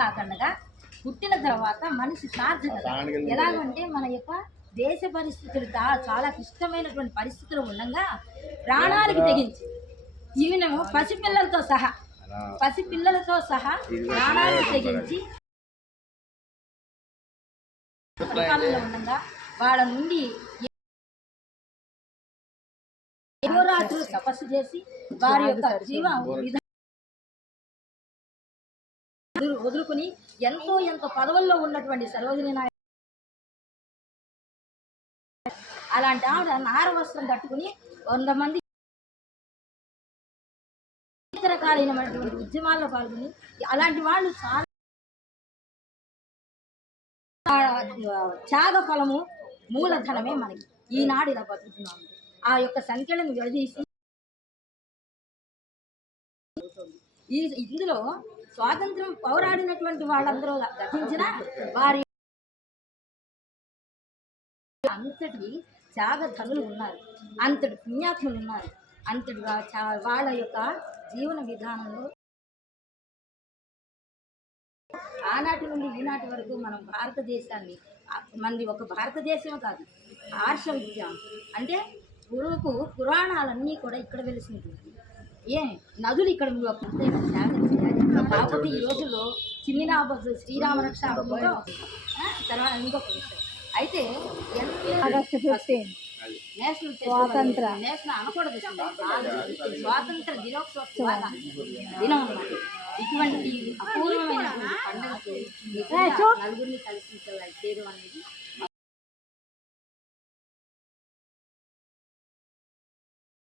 కాకుండా పుట్టిన తర్వాత మనిషి సార్థకత ఎలాగంటే మన యొక్క దేశ పరిస్థితులు చాలా క్లిష్టమైనటువంటి పరిస్థితులు ఉండగా ప్రాణానికి తెగించి ఈయనము పసిపిల్లలతో సహా ప్రాణానికి తెగించి ఉండగా వాళ్ళ నుండి రాత్రులు తపస్సు చేసి వారి యొక్క వదులుకుని ఎంతో పదవుల్లో ఉన్నటువంటి సరోజిని నాయుడు అలాంటి ఆవిడ నార వస్త్రం కట్టుకుని 100 మంది రకాలైనటువంటి ఉద్యమాల్లో పాల్గొని అలాంటి వాళ్ళు చాలా త్యాగ ఫలము మూలధనమే మనకి ఈనాడు ఇలా బతుకుతున్నాము. ఆ యొక్క సంఖ్యలను విడదీసి ఇందులో స్వాతంత్రం పోరాడినటువంటి వాళ్ళందరూ గతించిన వారి అంతటి త్యాగధనులు ఉన్నారు, అంతటి పుణ్యాత్ములు ఉన్నారు, అంతటి వాళ్ళ యొక్క జీవన విధానంలో ఆనాటి నుండి ఈనాటి వరకు మనం భారతదేశాన్ని మనది ఒక భారతదేశం కాదు, ఆర్ష విద్య అంటే గురువుకు పురాణాలన్నీ కూడా ఇక్కడ వెలిసింది. నదులు ఇక్కడ కాకపోతే ఈ రోజుల్లో చిన్న శ్రీరామరక్ష తర్వాత ఇంకొక విషయం అయితే ఆగస్టు 15 నేషనల్ అనకూడదు, స్వాతంత్ర దినోత్సవ దినం అన్నమాట. ఇటువంటి అపూర్వమైనటువంటి పండుగకు నలుగురిని కలిసి చేయడం అనేది